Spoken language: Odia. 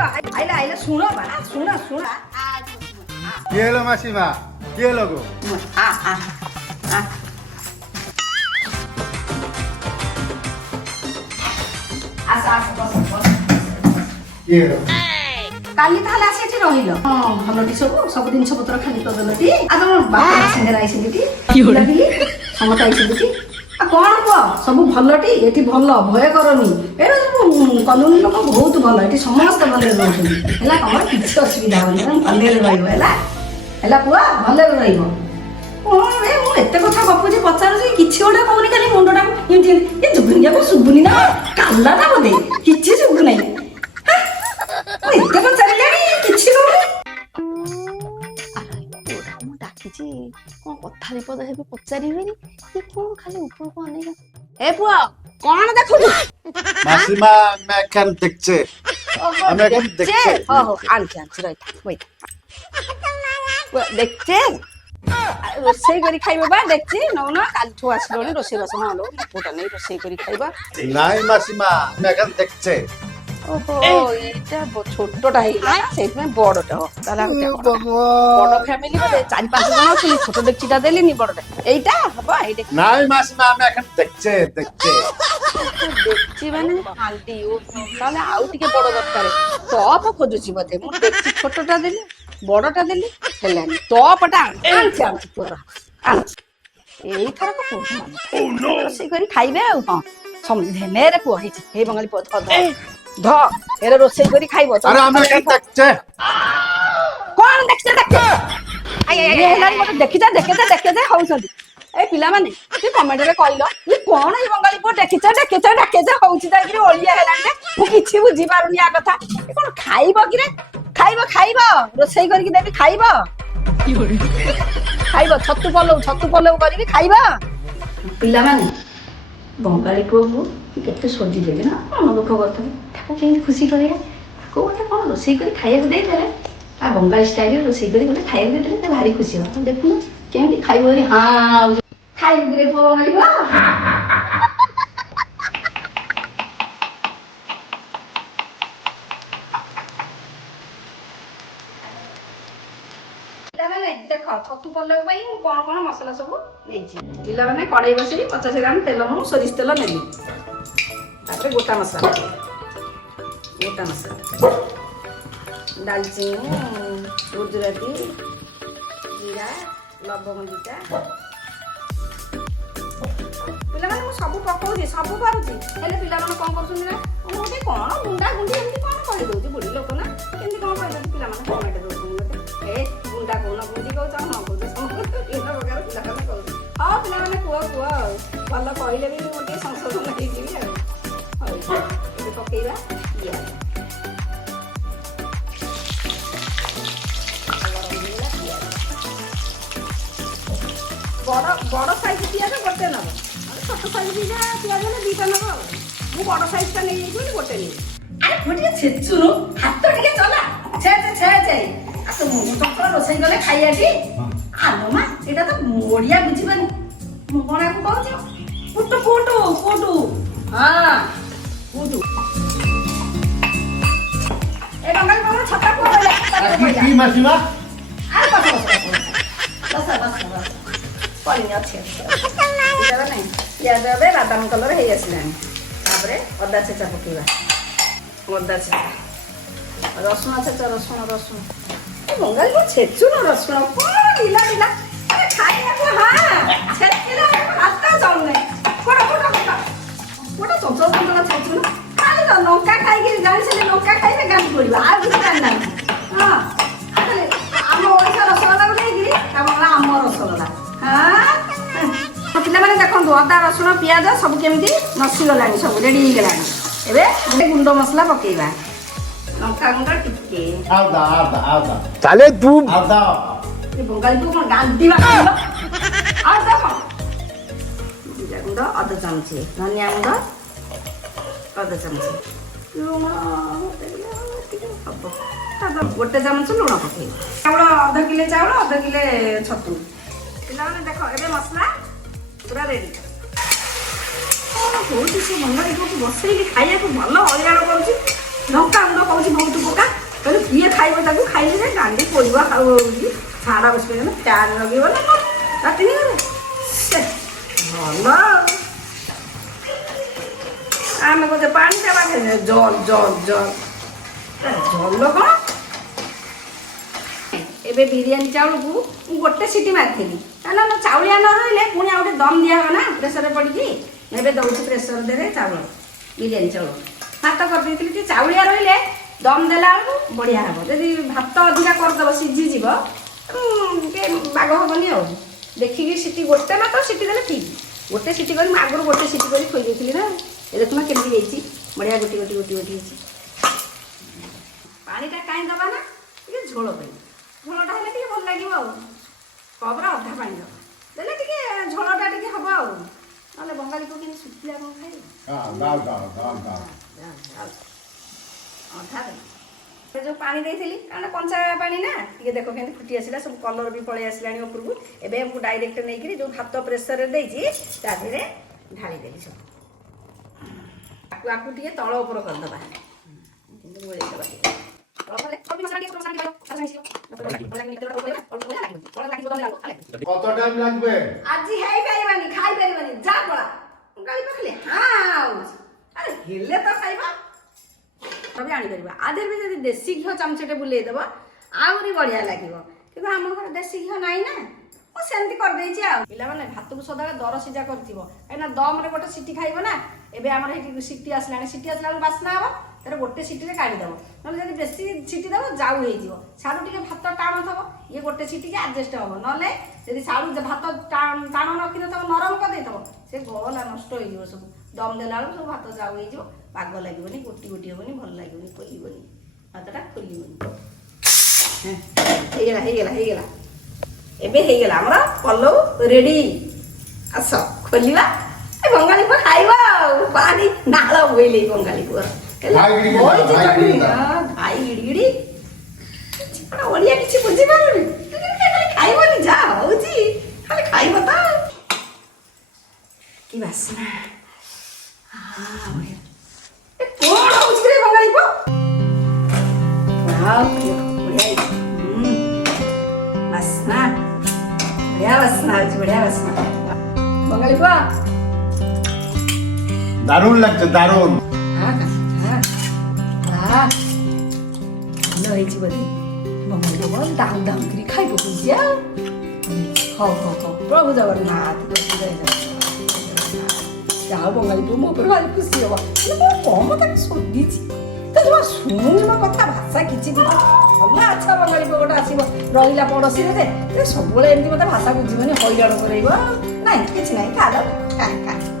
आइला आइला सुनो बा सुनो सुनो किए लो मासीमा किए लो गो आ आ आ आसा आसा बस बस किए लो काली ताहले आसी एठी रहिलो हां भलटी सब दिन सब पत्र खाली कर देलती आ तुम बापा संगे आइसिलिटी की होलाटी समत आइसिलिटी आ कोन को सब भलटी एठी भल भय करनी एरा सब कॉलोनी लोक बहुत भल एठी समस्त भले रहउछन हला हमर किछ असुविधा होनी हम भले रहइबो हला पुआ भले रहइबो ओ रे मु एते कथा गपुजी पचारु जे किछि ओडा कहनी खाली मुंडटा इमति ए जुगनिया को सुबुनी ना काल्ला ना बदे किछि सुबु नै ओ एते पचारलेनी किछि कहनी ମୁଁ ଡାକିଛି କଣ କଥା ବିପଦ ହେବେ ପଚାରିବେନି କି କଣ ଖାଲି ଉପରକୁ ଅନେଇକା ଏ ପୁଅ କଣ ଦେଖୁଛୁ मासीमा मैं कन देखचे ଆମେ କନ ଦେଖଛେ ଓହୋ ଆଣିଛି ରହିଥା ବଇଥା ଦେଖଛେ ରୋଷେଇ କରି ଖାଇବ ବା ଦେଖଛି ନଉନ କାଲିଠୁ ଆସିଲଣି ରୋଷେଇ ବାସ ହଁ ଲୋ ପୁଅଟା ନେଇ ରୋଷେଇ କରି ଖାଇବା ନାଇଁ ମାସିମା ଆମେ କନ ଦେଖଛେ ଓହୋ ଏଇଟା ଛୋଟଟା ହେଇଗଲା ସେଇଥିପାଇଁ ବଡଟା ହବ ତାହେଲେ ବଡ ଫ୍ୟାମିଲି ବୋଧେ 4-5 ଜଣ ଅଛନ୍ତି ଛୋଟ ଡେକ୍ଚିଟା ଦେଲିନି ବଡଟା ଏଇଟା ହବ ଏଇଟା ନାଇଁ ମାସିମା ଆମେ କନ ଦେଖଛେ ଦେଖଛେ ଡେକ୍ଚି ମାନେ ହାଣ୍ଡି ତାହେଲେ ଆଉ ଟିକେ ବଡ ଦରକାର ଟପ ଖୋଜୁଛି ବୋଧେ ମୁଁ ଡେକ୍ଚି ଛୋଟଟା ଦେଲି ବଡଟା ଦେଲି ହେଲାନି ଟପଟା ଆଣିଛି ଆଣିଛି ପୁରା ଆଣିଛି ଏଇଥର ରୋଷେଇ କରି ଖାଇବେ ଆଉ କଣ ସମଧେନେରେ ପୁଅ ହେଇଛି ହେଇ ବଙ୍ଗାଳୀ ପୁଅ ଧ ଏରେ ରୋଷେଇ କରି ଖାଇବ ଆରେ ଆମେ କନ ଦେଖଛେ କଣ ଦେଖିଛେ ଦେଖେ ହେଲାନି ଗୋଟେ ଦେଖିଛେ ହଉଛନ୍ତି ଏ ପିଲାମାନେ ତୁ କମେଣ୍ଟରେ କହିଲ ଇଏ କଣ ଏଇ ବଙ୍ଗାଳୀ ପୁଅ ଦେଖିଛେ ହଉଛି ଯାଇକିରି ଓଳିଆ ହେଲାଣି ଯେ ମୁଁ କିଛି ବୁଝିପାରୁନି ଆ କଥା ଏ କଣ ଖାଇବ କିରେ ଖାଇବ ରୋଷେଇ କରିକି ଦେବି ଖାଇବ ଛତୁ ପଲଉ କରିକି ଖାଇବ ପିଲାମାନେ ବଙ୍ଗାଳୀ ପୁଅକୁ କେତେ ସୋଜି ଦେବେ ନା ମନ ଦୁଃଖ କରିଥିଲେ ତାକୁ କେମିତି ଖୁସି କରିବା ତାକୁ ଗୋଟେ କଣ ରୋଷେଇ କରି ଖାଇବାକୁ ଦେଇଦେଲେ ତା ବଙ୍ଗାଳୀ ଷ୍ଟାଇଲରେ ରୋଷେଇ କରି ଗୋଟେ ଖାଇବାକୁ ଦେଇଦେଲେ ସେ ଭାରି ଖୁସି ହେବ ଦେଖୁନ କେମିତି ଖାଇବ ବୋଲି ହଁ ଖାଇବୁ ରେ ପୁଅ ବଙ୍ଗାଳୀ ପୁଅ ପିଲାମାନେ ଦେଖ ଛତୁ ପଲଉ ପାଇଁ ମୁଁ କଣ ମସଲା ସବୁ ନେଇଛି ପିଲାମାନେ କଡ଼େଇ ବସେଇ 50 ଗ୍ରାମ ତେଲ ମୁଁ ସୋରିଷ ତେଲ ନେଲି ତାପରେ ଗୋଟା ମସଲା ଡାଲଚିନି ଗୁଜୁରାତି ଜିରା ଲବଙ୍ଗ ଦିଟା ପିଲାମାନେ ମୁଁ ସବୁ ପକଉଛି ସବୁ ପାରୁଛି ହେଲେ ପିଲାମାନେ କଣ କରୁଛନ୍ତି ନା ମୁଁ ଗୋଟେ କଣ ଗୁଣ୍ଡା ଗୁଣ୍ଡି ଏମିତି କଣ କହିଦଉଛି ବୁଢୀ ଲୋକ ନା କେମିତି କଣ କହିଦଉଛି ପିଲାମାନେ କମେଣ୍ଟ ଦଉଛନ୍ତି ମତେ ଏ ଗୁଣ୍ଡା କହୁନ ଗୁଣ୍ଡି କହୁଛ ହଁ କହୁଛ ବିଭିନ୍ନ ପ୍ରକାର ପିଲାମାନେ କହୁଛି ହଁ ପିଲାମାନେ କୁହ ଆଉ ଭଲ କହିଲେ ବି ମୁଁ ଟିକେ ସଂଶୋଧନ ହେଇଯିବି ଆଉ ହଉ ଏବେ ପକେଇବା ପିଆଜ ବଡ଼ ସାଇଜ୍ ପିଆଜ ଗୋଟେ ନେବ ଛୋଟ ସାଇଜ୍ ପିଆଜ ହେଲେ ଦିଟା ନେବ ଆଉ ମୁଁ ବଡ଼ ସାଇଜ୍ଟା ନେଇଯାଇଛି ବୋଲି ଗୋଟେ ନେଇ ଆରେ ମୁଁ ଟିକେ ଛେଚୁନୁ ହାତ ଟିକେ ଚଲା ଛେ ଚପଲ ରୋଷେଇ କଲେ ଖାଇବାଟି ଆଲୋ ମା ଏଇଟା ତ ଓଡ଼ିଆ ବୁଝିବନି ମୁଁ କଣ ଆକୁ କହୁଛି ପୁଟୁ ହଁ ପୁଟୁ ଏ ବଙ୍ଗାଳୀ କଣ ଛତା ପୁଅ କି ମାସିମା ଆରେ ବସ ପଡ଼ିନି ଅଛି ନାଇଁ ପିଆଜ ଏବେ ବାଦାମ କଲର ହେଇ ଆସିଲାଣି ତାପରେ ଅଦା ଛେଚା ପକେଇବା ରସୁଣ ଛେଚା ରସୁଣ ବଙ୍ଗାଳୀ କଣ ଛେଚୁନ ରସୁଣ କଣ ଢିଲା ଆରେ ଖାଇବାକୁ ଛେଚିଲେ ହାତ ଯାଉନି ଗୋଟେ ଚଞ୍ଚଳ ଛେଚୁନ ଖାଲି ଲଙ୍କା ଖାଇକି ଜାଣିଥିଲେ ଲଙ୍କା ଖାଇଲେ ଗାଳି ପଡ଼ିବ ଆଉ କିଛି ଜାଣିନାହାନ୍ତି ହଁ ଆମ ଓଡ଼ିଶା ରସଗୋଲାକୁ ନେଇକିରି ଆମ ରସଗୋଲା ପିଲାମାନେ ଦେଖନ୍ତୁ ଅଦା ରସୁଣ ପିଆଜ ସବୁ କେମିତି ନସିଗଲାଣି ସବୁ ରେଡ଼ି ହେଇଗଲାଣି ଏବେ ଗୋଟେ ଗୁଣ୍ଡ ମସଲା ପକେଇବା ଲଙ୍କା ଗୁଣ୍ଡ ଟିକେ ଚାଲେ ତୁ ବଙ୍ଗାଳୀ ତୁ କଣ ଗାନ୍ଧିବା ଜିରା ଗୁଣ୍ଡ ଅଧ ଚାମଚ ଧନିଆ ଗୁଣ୍ଡ ଅଧ ଚାମଚ ଲୁଣ ହବ ଗୋଟେ ଚାମଚ ଲୁଣ ପକେଇବା ଚାଉଳ ଅଧ କିଲେ ଚାଉଳ ଅଧ କିଲେ ଛତୁ ପିଲାମାନେ ଦେଖ ଏବେ ମସଲା ପୁରା ରେଡ଼ି କଣ କହୁଛି ସେ ବଙ୍ଗାଳୀ ପୁଅକୁ ବସେଇକି ଖାଇବାକୁ ଭଲ ହଇରାଣ କରୁଛି ଲଙ୍କା ଗୁଣ୍ଡ କହୁଛି ବହୁତ ପକା ହାଣ୍ଡି ପୋଡ଼ିବ ଆଉ ଝାଡ଼ା ବସିପାରିବ ନା ଫ୍ୟାନ୍ ଲଗେଇବ ନା କ'ଣ ରାତିନି ଘରେ ଭଲ ଆମେ କହୁଛେ ପାଣି ଦେବା ଜଲ ଜଲ ଜଲ ଜଲ କ'ଣ ଏବେ ବିରିୟାନୀ ଚାଉଳକୁ ମୁଁ ଗୋଟେ ସିଟି ମାରିଥିଲି କାରଣ ଚାଉଳିଆ ନ ରହିଲେ ପୁଣି ଆଉ ଗୋଟେ ଦମ୍ ଦିଆହେବ ନା ପ୍ରେସରରେ ପଡ଼ିକି ଏବେ ଦେଉଛି ପ୍ରେସର ଦେରେ ଚାଉଳ ବିରିୟାନୀ ଚାଉଳ ଭାତ କରିଦେଇଥିଲି ଟିକେ ଚାଉଳିଆ ରହିଲେ ଦମ୍ ଦେଲା ବେଳକୁ ବଢ଼ିଆ ହେବ ଯଦି ଭାତ ଅଧିକା କରିଦେବ ସିଝିଯିବ ଟିକେ ବାଗ ହେବନି ଆଉ ଦେଖିକି ସିଟି ଗୋଟେ ମାତ୍ର ସିଟି ଦେଲେ ଠିକ୍ ଗୋଟେ ସିଟି କରି ମୁଁ ଆଗରୁ ଗୋଟେ ସିଟି କରି ଥୋଇ ଦେଇଥିଲି ନା ଏ ଦେଖୁନ କେମିତି ହେଇଛି ବଢ଼ିଆ ଗୋଟି ଗୋଟି ଗୋଟି ଗୋଟି ହେଇଛି ପାଣିଟା କାହିଁ ଦେବା ନା ଟିକେ ଝୋଳ ପାଇଁ ଝୋଳଟା ହେଲେ ଟିକେ ଭଲ ଲାଗିବ ଆଉ କପର ଅଧା ପାଣି ଦେବା ଦେଲେ ଟିକେ ଝୋଳଟା ଟିକେ ହେବ ଆଉ ନହେଲେ ବଙ୍ଗାଳୀ କେମିତି ଶୁଖିଲା କ'ଣ ଖାଇବ ଅଧା ସେ ଯେଉଁ ପାଣି ଦେଇଥିଲି କାରଣ କଞ୍ଚା ପାଣି ନା ଟିକେ ଦେଖ କେମିତି ଫୁଟି ଆସିଲା ସବୁ କଲର ବି ପଳେଇ ଆସିଲାଣି ଉପରକୁ ଏବେ ମୁଁ ଡାଇରେକ୍ଟ ନେଇକିରି ଯେଉଁ ଭାତ ପ୍ରେସରରେ ଦେଇଛି ତା ଦେହରେ ଢାଳିଦେଲି ସବୁ ଆକୁ ଟିକେ ତଳ ଉପର କରିଦେବା ଗୋଳେଇଦେବା ଆଜି ହେଇପାରିବାନି ଖାଇପାରିବାନି ଯା ପଳା ଗାଳି ପାଖରେ ଆରେ ହେଲେ ତ ଖାଇବା ବି ଆଣିପାରିବା ଆଦେହରେ ବି ଯଦି ଦେଶୀ ଘିଅ ଚାମଚଟେ ବୁଲେଇଦେବ ଆହୁରି ବଢ଼ିଆ ଲାଗିବ କିନ୍ତୁ ଆମ ଘରେ ଦେଶୀ ଘିଅ ନାହିଁ ନା ମୁଁ ସେମିତି କରିଦେଇଛି ଆଉ ପିଲାମାନେ ଭାତକୁ ସଦାବେଳେ ଦର ସିଝା କରିଥିବ କାହିଁକିନା ଦମରେ ଗୋଟେ ସିଟି ଖାଇବ ନା ଏବେ ଆମର ଏଠି ସିଟି ଆସିଲାଣି ସିଟି ଆସିଲା ବେଳକୁ ବାସ୍ନା ହେବ ତାର ଗୋଟେ ସିଟିରେ କାଢ଼ିଦେବ ନହେଲେ ଯଦି ବେଶୀ ସିଟି ଦେବ ଯାଉ ହେଇଯିବ ସାରୁ ଟିକେ ଭାତ ଟାଣ ଥବ ଇଏ ଗୋଟେ ସିଟିକି ଆଡ଼ଜଷ୍ଟ ହେବ ନହେଲେ ଯଦି ସାରୁ ଭାତ ଟାଣ ରଖିନଥିବ ନରମ କରିଦେଇଥିବ ସେ ଗଲା ନଷ୍ଟ ହେଇଯିବ ସବୁ ଦମ ଦେଲା ବେଳକୁ ସବୁ ଭାତ ଯାଉ ହେଇଯିବ ପାଗ ଲାଗିବନି ଗୋଟି ଗୋଟି ହେବନି ଭଲ ଲାଗିବନି ଖୋଲିବନି ଭାତଟା ଖୋଲିବନି ହେଇଗଲା ହେଇଗଲା ହେଇଗଲା ଏବେ ହେଇଗଲା ଆମର ପଲଉ ରେଡି ଆସ ଖୋଲିବା ବଙ୍ଗାଳୀ ପୁଅ ଖାଇବା ଆଉ ପାଣି ନାଳ ବୋଇଲେ ବଙ୍ଗାଳୀ ପୁଅ ଭାଇ ଗିଡିଗିଡି ଓଡିଆ କିଛି ବୁଝିପାରୁନି ଖାଇବନି ଯାହା ହଉଛି ଖାଲି ଖାଇବ ତ କି ବାସ୍ନା କଣ ହଉଛି ରେ ବଙ୍ଗାଳୀ ପୁଅ ବାସ୍ନା ବଢିଆ ବାସ୍ନା ହଉଛି ବଢିଆ ବାସ୍ନା ବଙ୍ଗାଳୀ ପୁଅ দারুণ লাগছে দারুণ ଭଲ ହେଇଛି ବୋଧେ ବଙ୍ଗାଳୀ ପୁଅ ଦାଉ ଦାଉ କରି ଖାଇ ପକଉଛି ଆଉ ହଉ ହଉ ହଉ ପ୍ରଭୁ ଜଗନ୍ନାଥ ଯାହା ବଙ୍ଗାଳୀ ପୁଅ ମୋ ଉପରେ ଭାରି ଖୁସି ହବ କମ ତାକୁ ଶୋଧିଛି ତ ଜମା ଶୁଣୁନି ମୋ କଥା ଭାଷା କିଛି ବି ଭଲ ଆଚ୍ଛା ବଙ୍ଗାଳୀ ପୁଅ ଗୋଟେ ଆସିବ ରହିଲା ପଡ଼ୋଶୀରେ ଯେ ସବୁବେଳେ ଏମିତି ମୋତେ ଭାଷା ବୁଝିବନି ହଇରାଣ କରେଇବ ନାଇଁ କିଛି ନାହିଁ ଖା ଖା